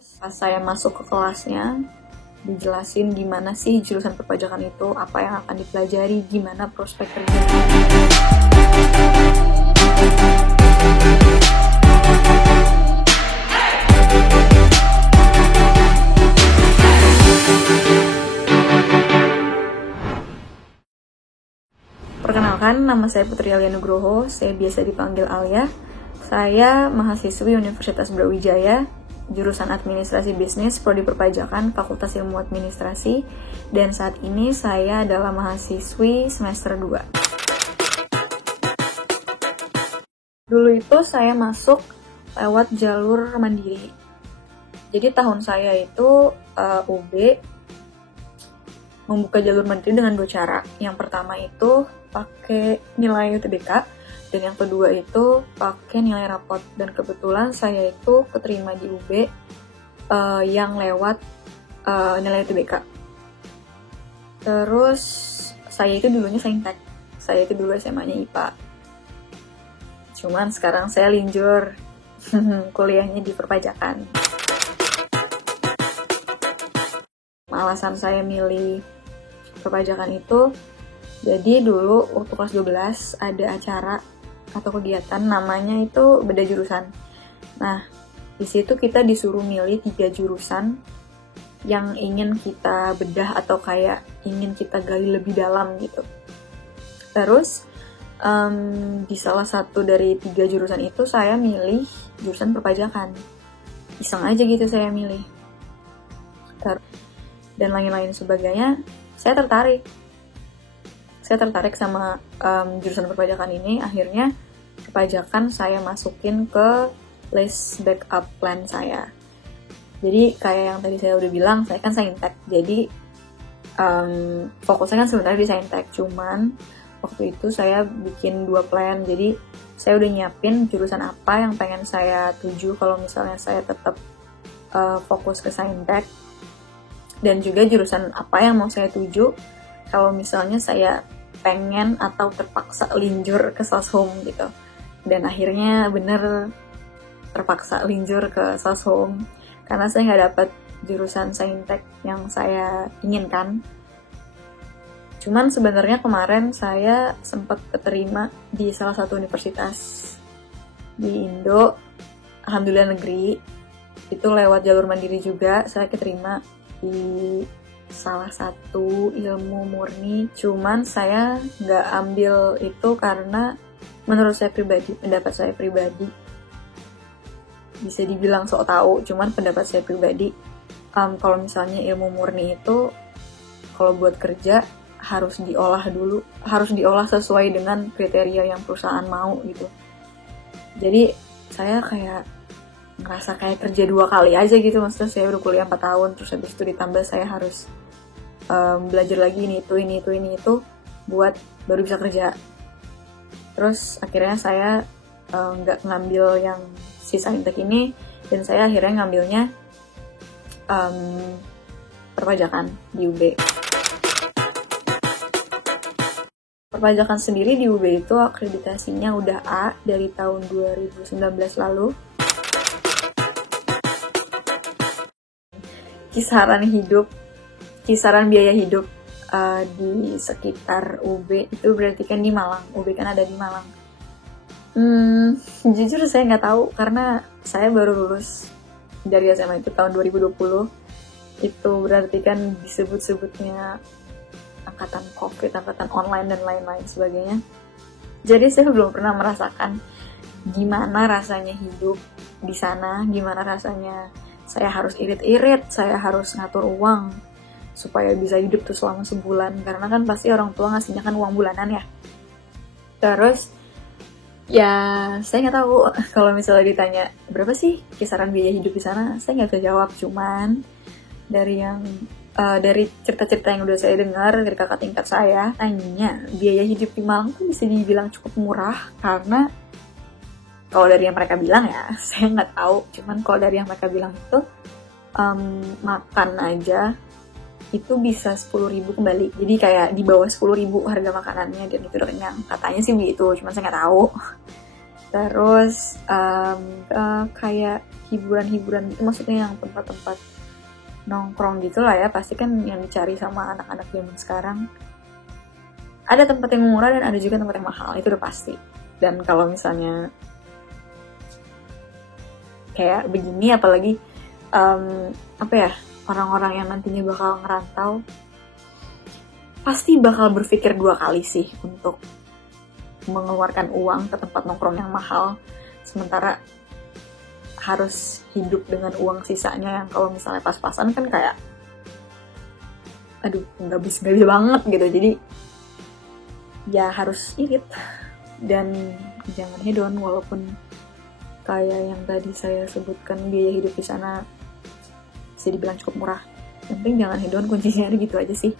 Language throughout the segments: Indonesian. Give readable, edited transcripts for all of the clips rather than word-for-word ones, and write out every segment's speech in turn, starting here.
Terus pas saya masuk ke kelasnya, dijelasin gimana sih jurusan perpajakan itu, apa yang akan dipelajari, gimana prospek kerja. Perkenalkan, nama saya Putri Alia Nugroho, saya biasa dipanggil Alia. Saya mahasiswi Universitas Brawijaya, jurusan Administrasi Bisnis, Prodi Perpajakan, Fakultas Ilmu Administrasi, dan saat ini saya adalah mahasiswi semester 2. Dulu itu saya masuk lewat jalur mandiri. Jadi tahun saya itu UB membuka jalur mandiri dengan 2 cara. Yang pertama itu pakai nilai UTBK, dan yang kedua itu pakai nilai rapot. Dan kebetulan saya itu keterima di UB yang lewat nilai UTBK. Terus saya itu dulunya saintek, saya itu dulu SMA-nya IPA. Cuman sekarang saya linjur kuliahnya di perpajakan. Alasan saya milih perpajakan itu, jadi dulu waktu kelas 12 ada acara atau kegiatan namanya itu beda jurusan. Nah, di situ kita disuruh milih 3 jurusan yang ingin kita bedah atau kayak ingin kita gali lebih dalam gitu. Terus di salah satu dari 3 jurusan itu saya milih jurusan perpajakan. Iseng aja gitu saya milih. Dan lain-lain sebagainya, saya tertarik sama jurusan perpajakan ini. Akhirnya perpajakan saya masukin ke list backup plan saya. Jadi kayak yang tadi saya udah bilang, saya kan saintek, jadi fokusnya kan sebenarnya di saintek. Cuman waktu itu saya bikin 2 plan, jadi saya udah nyiapin jurusan apa yang pengen saya tuju kalau misalnya saya tetap fokus ke saintek, dan juga jurusan apa yang mau saya tuju kalau misalnya saya pengen atau terpaksa linjur ke soshum gitu. Dan akhirnya bener terpaksa linjur ke soshum karena saya nggak dapet jurusan saintek yang saya inginkan. Cuman sebenarnya kemarin saya sempat keterima di salah satu universitas di Indo, alhamdulillah negeri. Itu lewat jalur mandiri juga, saya keterima di salah satu ilmu murni. Cuman saya nggak ambil itu karena menurut saya pribadi, pendapat saya pribadi, bisa dibilang sok tahu, cuman pendapat saya pribadi, kalau misalnya ilmu murni itu kalau buat kerja harus diolah dulu, harus diolah sesuai dengan kriteria yang perusahaan mau gitu. Jadi saya kayak ngerasa kayak kerja 2 kali aja gitu. Maksudnya saya udah kuliah 4 tahun, terus habis itu ditambah saya harus belajar lagi ini itu buat baru bisa kerja. Terus akhirnya saya nggak ngambil yang si saintek ini, dan saya akhirnya ngambilnya perpajakan di UB. Perpajakan sendiri di UB itu akreditasinya udah A dari tahun 2019 lalu. Kisaran biaya hidup di sekitar UB itu berarti kan di Malang. UB kan ada di Malang. Jujur saya nggak tahu karena saya baru lulus dari SMA itu tahun 2020. Itu berarti kan disebut-sebutnya angkatan COVID, angkatan online dan lain-lain sebagainya. Jadi saya belum pernah merasakan gimana rasanya hidup di sana, gimana rasanya saya harus irit-irit, saya harus ngatur uang supaya bisa hidup tuh selama sebulan, karena kan pasti orang tua ngasihnya kan uang bulanan ya. Terus ya saya nggak tahu kalau misalnya ditanya berapa sih kisaran biaya hidup di sana, saya nggak bisa jawab. Cuman dari cerita-cerita yang udah saya dengar dari kakak tingkat saya, tanya biaya hidup di Malang tuh bisa dibilang cukup murah. Karena kalau dari yang mereka bilang ya, saya nggak tahu. Cuman kalau dari yang mereka bilang itu makan aja itu bisa 10.000 kembali. Jadi kayak di bawah 10.000 harga makanannya, dan itu udah kenyang. Katanya sih begitu, cuman saya nggak tahu. Terus kayak hiburan-hiburan gitu, maksudnya yang tempat-tempat nongkrong gitu lah ya, pasti kan yang dicari sama anak-anak zaman sekarang. Ada tempat yang murah dan ada juga tempat yang mahal, itu udah pasti. Dan kalau misalnya kayak begini, apalagi orang-orang yang nantinya bakal ngerantau, pasti bakal berpikir 2 kali sih untuk mengeluarkan uang ke tempat nongkrong yang mahal, sementara harus hidup dengan uang sisanya yang kalau misalnya pas-pasan kan kayak aduh nggak bisa banget gitu. Jadi ya harus irit dan jangan hedon, walaupun kayak yang tadi saya sebutkan biaya hidup di sana bisa dibilang cukup murah. Yang penting jangan hedon, kuncinya gitu aja sih.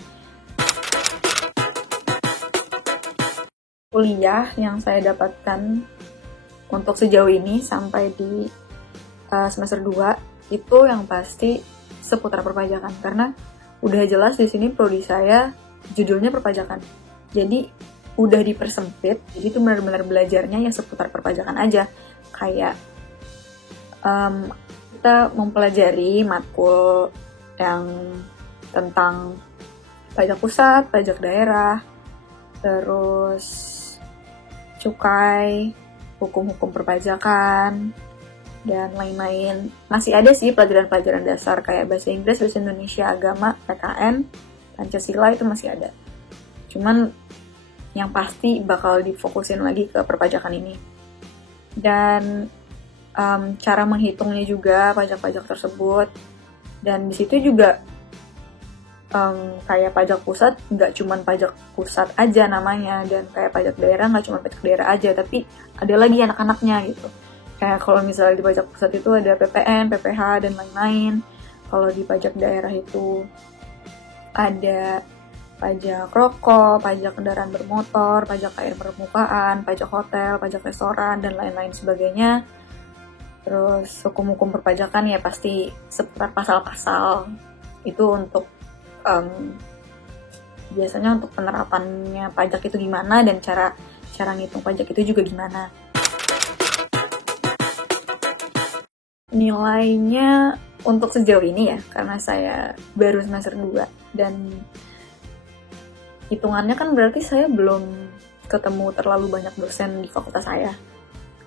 Kuliah yang saya dapatkan untuk sejauh ini sampai di semester 2 itu yang pasti seputar perpajakan, karena udah jelas di sini prodi saya judulnya perpajakan. Jadi udah dipersempit, jadi itu benar-benar belajarnya yang seputar perpajakan aja. Kayak kita mempelajari matkul yang tentang pajak pusat, pajak daerah, terus cukai, hukum-hukum perpajakan, dan lain-lain. Masih ada sih pelajaran-pelajaran dasar kayak bahasa Inggris, bahasa Indonesia, agama, PKN, Pancasila, itu masih ada. Cuman yang pasti bakal difokusin lagi ke perpajakan ini. Dan cara menghitungnya juga pajak-pajak tersebut. Dan di situ juga kayak pajak pusat nggak cuman pajak pusat aja namanya, dan kayak pajak daerah nggak cuma pajak daerah aja, tapi ada lagi anak-anaknya gitu. Kayak kalau misalnya di pajak pusat itu ada PPN, PPH, dan lain-lain. Kalau di pajak daerah itu ada pajak rokok, pajak kendaraan bermotor, pajak air permukaan, pajak hotel, pajak restoran, dan lain-lain sebagainya. Terus hukum-hukum perpajakan ya pasti seputar pasal-pasal. Itu untuk biasanya untuk penerapannya pajak itu gimana, dan cara ngitung pajak itu juga gimana. Nilainya untuk sejauh ini ya, karena saya baru semester 2 dan hitungannya kan berarti saya belum ketemu terlalu banyak dosen di fakultas saya.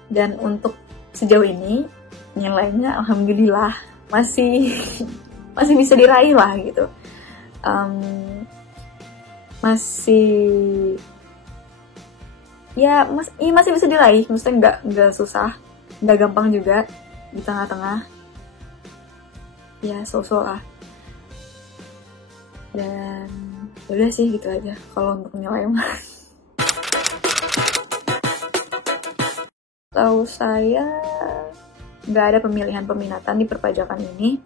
Dan untuk sejauh ini nilainya alhamdulillah masih bisa diraih lah gitu. Masih bisa diraih, maksudnya nggak susah, nggak gampang juga, di tengah-tengah ya, so-so lah. Dan udah sih gitu aja kalau untuk nilai mah. Tahu saya nggak ada pemilihan peminatan di perpajakan ini.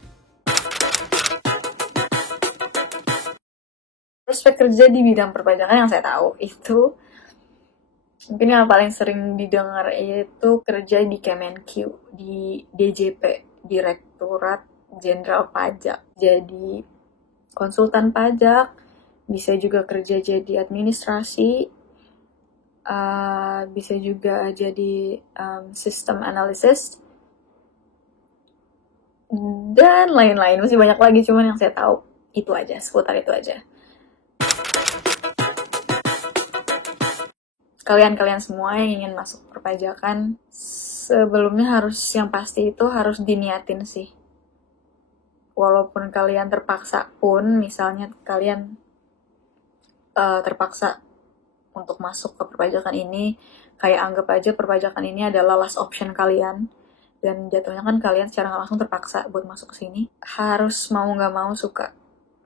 Prospek kerja di bidang perpajakan yang saya tahu itu mungkin yang paling sering didengar itu kerja di Kemenq, di DJP, Direktorat Jenderal Pajak. Jadi konsultan pajak, bisa juga kerja jadi administrasi, bisa juga jadi system analysis, dan lain-lain. Masih banyak lagi, cuman yang saya tahu itu aja, seputar itu aja. Kalian semua yang ingin masuk perpajakan, sebelumnya yang pasti itu harus diniatin sih. Walaupun kalian terpaksa pun, misalnya kalian terpaksa untuk masuk ke perpajakan ini, kayak anggap aja perpajakan ini adalah last option kalian, dan jatuhnya kan kalian secara nggak langsung terpaksa buat masuk ke sini. Harus mau nggak mau suka.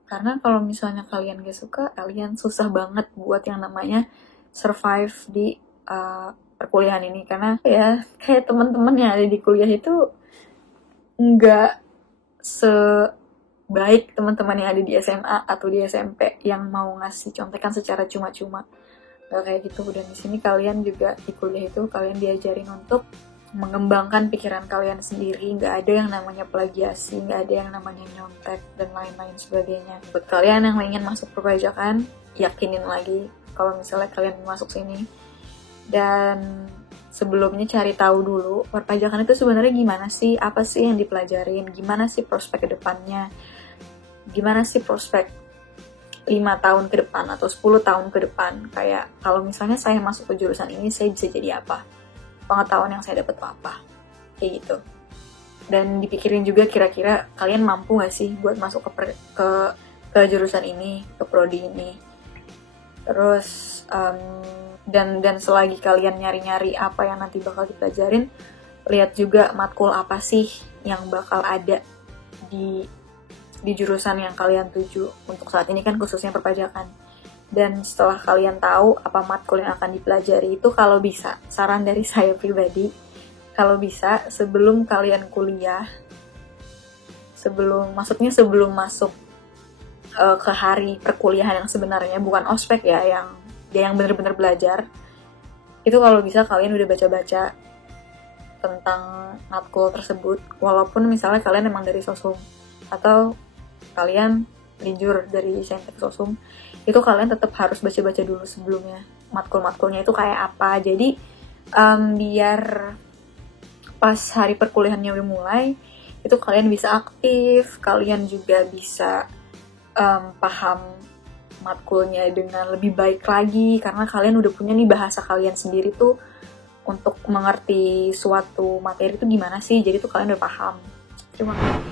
Karena kalau misalnya kalian nggak suka, kalian susah banget buat yang namanya survive di perkuliahan ini. Karena ya kayak teman-teman yang ada di kuliah itu nggak sebaik teman-teman yang ada di SMA atau di SMP yang mau ngasih contekan secara cuma-cuma. Gak kayak gitu. Dan di sini kalian juga di kuliah itu kalian diajarin untuk mengembangkan pikiran kalian sendiri. Nggak ada yang namanya plagiasi, nggak ada yang namanya nyontek, dan lain-lain sebagainya. Buat kalian yang ingin masuk perpajakan, yakinin lagi kalau misalnya kalian masuk sini. Dan sebelumnya cari tahu dulu perpajakan itu sebenarnya gimana sih, apa sih yang dipelajarin, gimana sih prospek ke depannya, gimana sih prospek 5 tahun ke depan atau 10 tahun ke depan. Kayak kalau misalnya saya masuk ke jurusan ini, saya bisa jadi apa, pengetahuan yang saya dapat apa, kayak gitu. Dan dipikirin juga kira-kira kalian mampu gak sih buat masuk ke jurusan ini, ke prodi ini. Terus dan selagi kalian nyari-nyari apa yang nanti bakal dipelajarin, lihat juga matkul apa sih yang bakal ada di jurusan yang kalian tuju. Untuk saat ini kan khususnya perpajakan. Dan setelah kalian tahu apa matkul yang akan dipelajari itu, kalau bisa, saran dari saya pribadi, kalau bisa sebelum kalian kuliah, sebelum masuk ke hari perkuliahan yang sebenarnya, bukan ospek ya, yang benar-benar belajar, itu kalau bisa kalian udah baca-baca tentang matkul tersebut, walaupun misalnya kalian emang dari sosum atau kalian linjur dari saintek sosum, itu kalian tetap harus baca-baca dulu sebelumnya matkul-matkulnya itu kayak apa. Jadi biar pas hari perkuliahannya udah mulai, itu kalian bisa aktif, kalian juga bisa paham matkulnya dengan lebih baik lagi, karena kalian udah punya nih bahasa kalian sendiri tuh untuk mengerti suatu materi itu gimana sih, jadi tuh kalian udah paham. Terima kasih.